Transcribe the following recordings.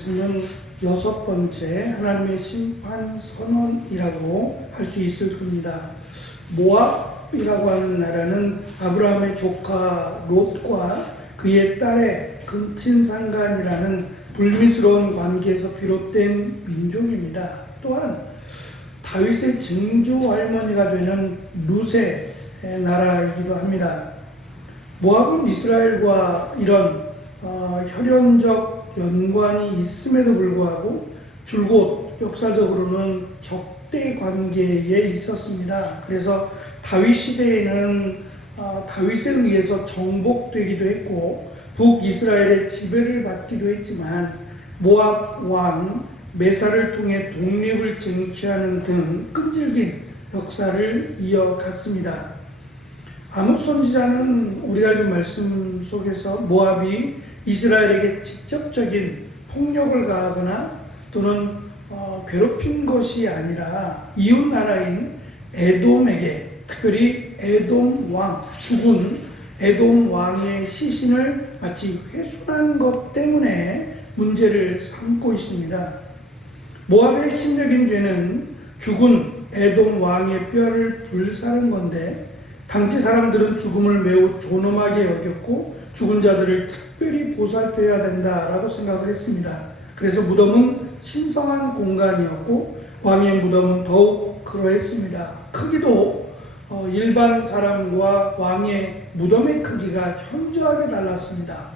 말씀은 여섯 번째 하나님의 심판 선언이라고 할 수 있을 겁니다. 모압이라고 하는 나라는 아브라함의 조카 롯과 그의 딸의 근친상간이라는 불미스러운 관계에서 비롯된 민족입니다. 또한 다윗의 증조 할머니가 되는 룻의 나라이기도 합니다. 모압은 이스라엘과 이런 혈연적 연관이 있음에도 불구하고 줄곧 역사적으로는 적대 관계에 있었습니다. 그래서 다윗 시대에는 다윗에 의해서 정복되기도 했고 북이스라엘의 지배를 받기도 했지만 모압 왕 메사를 통해 독립을 쟁취하는 등 끈질긴 역사를 이어갔습니다. 아모스 선지자는 우리가 읽은 말씀 속에서 모압이 이스라엘에게 직접적인 폭력을 가하거나 또는 괴롭힌 것이 아니라 이웃 나라인 에돔에게, 특별히 에돔 왕, 죽은 에돔 왕의 시신을 마치 훼손한 것 때문에 문제를 삼고 있습니다. 모압의 핵심적인 죄는 죽은 에돔 왕의 뼈를 불사른 건데 당시 사람들은 죽음을 매우 존엄하게 여겼고 죽은 자들을 특별히 보살펴야 된다라고 생각을 했습니다. 그래서 무덤은 신성한 공간이었고 왕의 무덤은 더욱 그러했습니다. 크기도 일반 사람과 왕의 무덤의 크기가 현저하게 달랐습니다.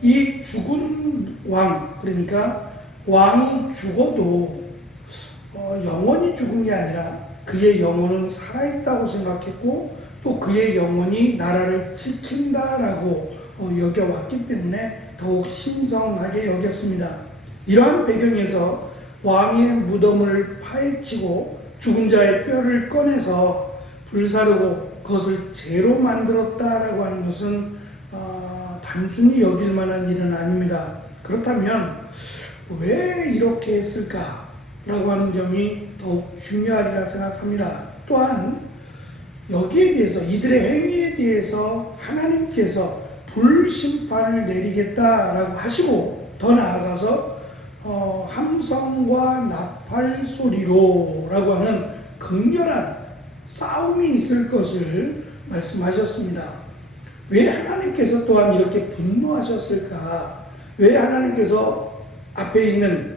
이 죽은 왕, 그러니까 왕이 죽어도 영원히 죽은 게 아니라 그의 영혼은 살아있다고 생각했고 또 그의 영혼이 나라를 지킨다라고 여겨왔기 때문에 더욱 신성하게 여겼습니다. 이러한 배경에서 왕의 무덤을 파헤치고 죽은 자의 뼈를 꺼내서 불사르고 그것을 재로 만들었다라고 하는 것은 단순히 여길 만한 일은 아닙니다. 그렇다면 왜 이렇게 했을까라고 하는 점이 더욱 중요하리라 생각합니다. 또한 여기에 대해서 이들의 행위에 대해서 하나님께서 불심판을 내리겠다라고 하시고 더 나아가서 함성과 나팔 소리로라고 하는 극렬한 싸움이 있을 것을 말씀하셨습니다. 왜 하나님께서 또한 이렇게 분노하셨을까? 왜 하나님께서 앞에 있는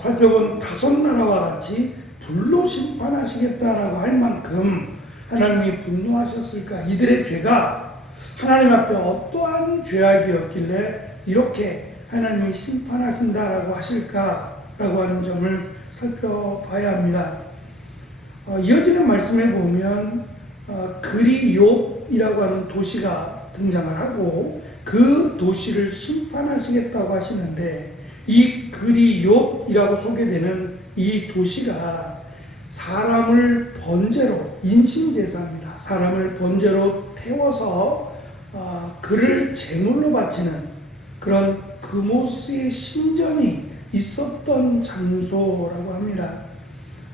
살펴본 다섯 나라와 같이 불로 심판하시겠다라고 할 만큼 하나님이 분노하셨을까? 이들의 죄가 하나님 앞에 어떠한 죄악이었길래 이렇게 하나님이 심판하신다라고 하실까라고 하는 점을 살펴봐야 합니다. 이어지는 말씀에 보면 그리욥이라고 하는 도시가 등장을 하고 그 도시를 심판하시겠다고 하시는데 이 그리욥이라고 소개되는 이 도시가 사람을 번제로, 인신제사입니다. 사람을 번제로 태워서 그를 제물로 바치는 그런 그모스의 신전이 있었던 장소라고 합니다.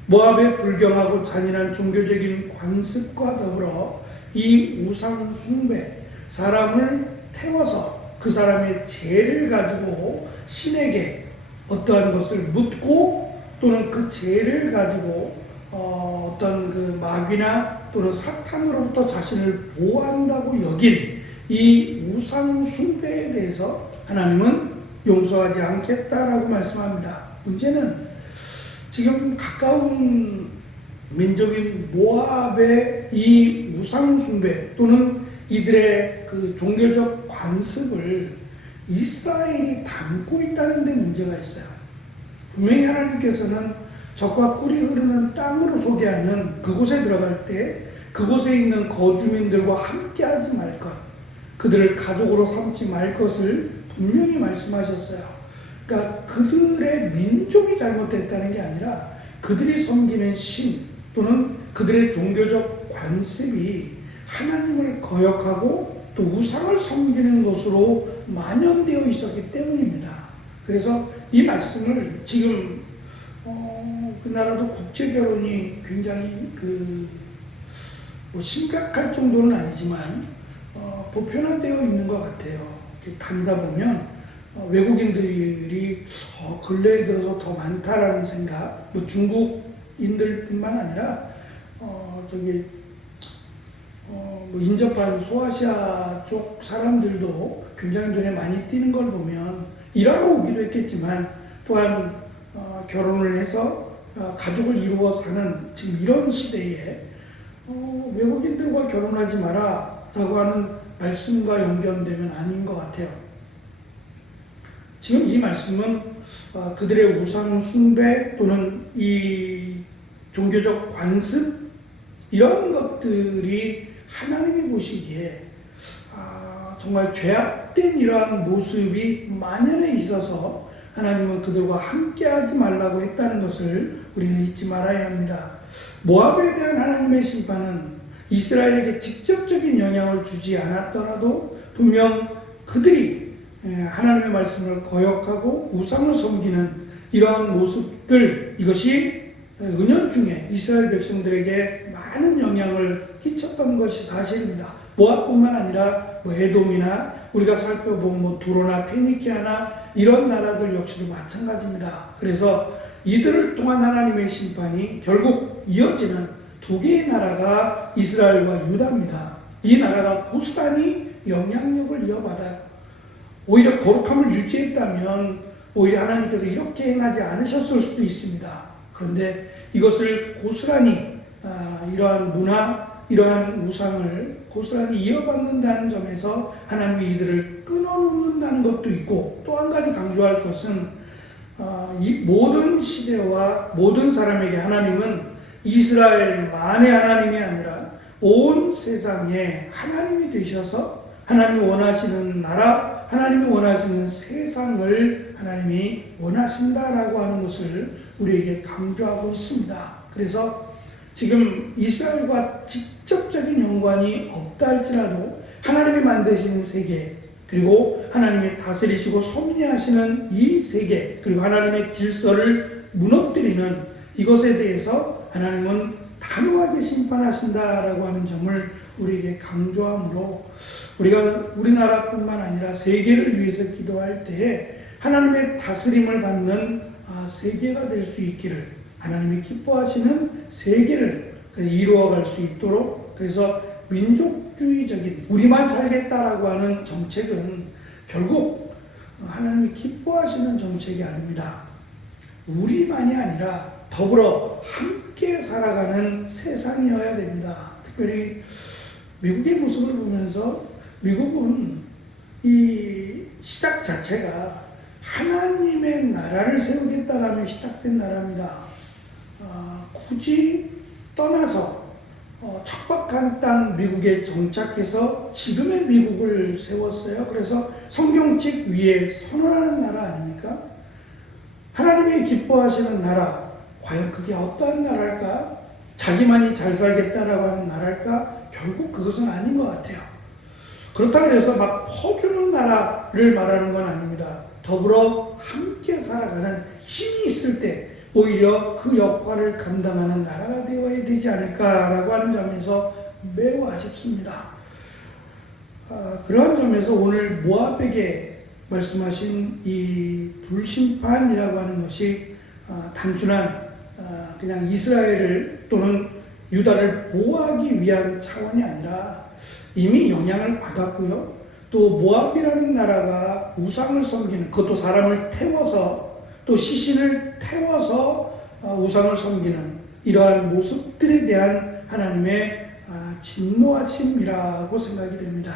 모압의 불경하고 잔인한 종교적인 관습과 더불어 이 우상 숭배, 사람을 태워서 그 사람의 죄를 가지고 신에게 어떠한 것을 묻고 또는 그 죄를 가지고 어떤 그 마귀나 또는 사탄으로부터 자신을 보호한다고 여긴 이 우상 숭배에 대해서 하나님은 용서하지 않겠다라고 말씀합니다. 문제는 지금 가까운 민족인 모압의 이 우상 숭배 또는 이들의 그 종교적 관습을 이스라엘이 담고 있다는 데 문제가 있어요. 분명히 하나님께서는 적과 꿀이 흐르는 땅으로 소개하는 그곳에 들어갈 때 그곳에 있는 거주민들과 함께하지 말 것, 그들을 가족으로 삼지 말 것을 분명히 말씀하셨어요. 그러니까 그들의 민족이 잘못됐다는 게 아니라 그들이 섬기는 신 또는 그들의 종교적 관습이 하나님을 거역하고 또 우상을 섬기는 것으로 만연되어 있었기 때문입니다. 그래서 이 말씀을 지금 그 나라도 국제 결혼이 굉장히 심각할 정도는 아니지만 보편화되어 있는 것 같아요. 이렇게 다니다 보면 외국인들이 근래에 들어서 더 많다라는 생각, 뭐 중국인들뿐만 아니라 뭐 인접한 소아시아 쪽 사람들도 굉장히 눈에 많이 띄는 걸 보면 일하러 오기도 했겠지만 또한 결혼을 해서 가족을 이루어 사는 지금 이런 시대에 외국인들과 결혼하지 마라 라고 하는 말씀과 연결되면 아닌 것 같아요. 지금 이 말씀은 그들의 우상 숭배 또는 이 종교적 관습 이런 것들이 하나님이 보시기에 정말 죄악된 이러한 모습이 만연해 있어서 하나님은 그들과 함께하지 말라고 했다는 것을 우리는 잊지 말아야 합니다. 모압에 대한 하나님의 심판은 이스라엘에게 직접적인 영향을 주지 않았더라도 분명 그들이 하나님의 말씀을 거역하고 우상을 섬기는 이러한 모습들, 이것이 은연중에 이스라엘 백성들에게 많은 영향을 끼쳤던 것이 사실입니다. 모압뿐만 아니라 에돔이나 우리가 살펴본 두로나 페니키아나 이런 나라들 역시도 마찬가지입니다. 그래서 이들을 통한 하나님의 심판이 결국 이어지는 두 개의 나라가 이스라엘과 유다입니다. 이 나라가 고스란히 영향력을 이어받아요. 오히려 거룩함을 유지했다면 오히려 하나님께서 이렇게 행하지 않으셨을 수도 있습니다. 그런데 이것을 고스란히 이러한 문화, 이러한 우상을 고스란히 이어받는다는 점에서 하나님이 이들을 끊어놓는다는 것도 있고, 또 한 가지 강조할 것은 이 모든 시대와 모든 사람에게 하나님은 이스라엘만의 하나님이 아니라 온 세상에 하나님이 되셔서 하나님이 원하시는 나라, 하나님이 원하시는 세상을 하나님이 원하신다라고 하는 것을 우리에게 강조하고 있습니다. 그래서 지금 이스라엘과 직접적인 연관이 없다 할지라도 하나님이 만드시는 세계, 그리고 하나님이 다스리시고 섭리하시는 이 세계, 그리고 하나님의 질서를 무너뜨리는 이것에 대해서 하나님은 단호하게 심판하신다라고 하는 점을 우리에게 강조하므로 우리가 우리나라뿐만 아니라 세계를 위해서 기도할 때에 하나님의 다스림을 받는 세계가 될 수 있기를, 하나님이 기뻐하시는 세계를 이루어갈 수 있도록, 그래서 민족주의적인 우리만 살겠다라고 하는 정책은 결국 하나님이 기뻐하시는 정책이 아닙니다. 우리만이 아니라 더불어 함께 살아가는 세상이어야 됩니다. 특별히 미국의 모습을 보면서 미국은 이 시작 자체가 하나님의 나라를 세우겠다라며 시작된 나라입니다. 굳이 떠나서 척박한 땅 미국에 정착해서 지금의 미국을 세웠어요. 그래서 성경책 위에 선언하는 나라 아닙니까? 하나님이 기뻐하시는 나라, 과연 그게 어떠한 나라일까? 자기만이 잘 살겠다라고 하는 나라일까? 결국 그것은 아닌 것 같아요. 그렇다고 해서 막 퍼주는 나라를 말하는 건 아닙니다. 더불어 함께 살아가는 힘이 있을 때 오히려 그 역할을 감당하는 나라가 되어야 되지 않을까라고 하는 점에서 매우 아쉽습니다. 그러한 점에서 오늘 모압에게 말씀하신 이 불심판이라고 하는 것이 단순한 그냥 이스라엘을 또는 유다를 보호하기 위한 차원이 아니라 이미 영향을 받았고요. 또 모압이라는 나라가 우상을 섬기는, 그것도 사람을 태워서 또 시신을 태워서 우상을 섬기는 이러한 모습들에 대한 하나님의 진노하심이라고 생각이 됩니다.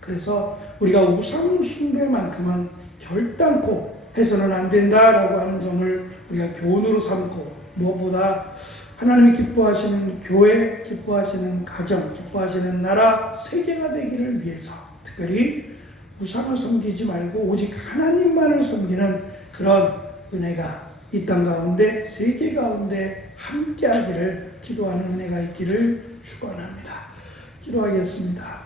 그래서 우리가 우상 숭배만큼은 결단코 해서는 안 된다라고 하는 점을 우리가 교훈으로 삼고, 무엇보다 하나님이 기뻐하시는 교회, 기뻐하시는 가정, 기뻐하시는 나라, 세계가 되기를 위해서 특별히 우상을 섬기지 말고 오직 하나님만을 섬기는 그런 은혜가 이 땅 가운데, 세계 가운데 함께하기를 기도하는 은혜가 있기를 축원합니다. 기도하겠습니다.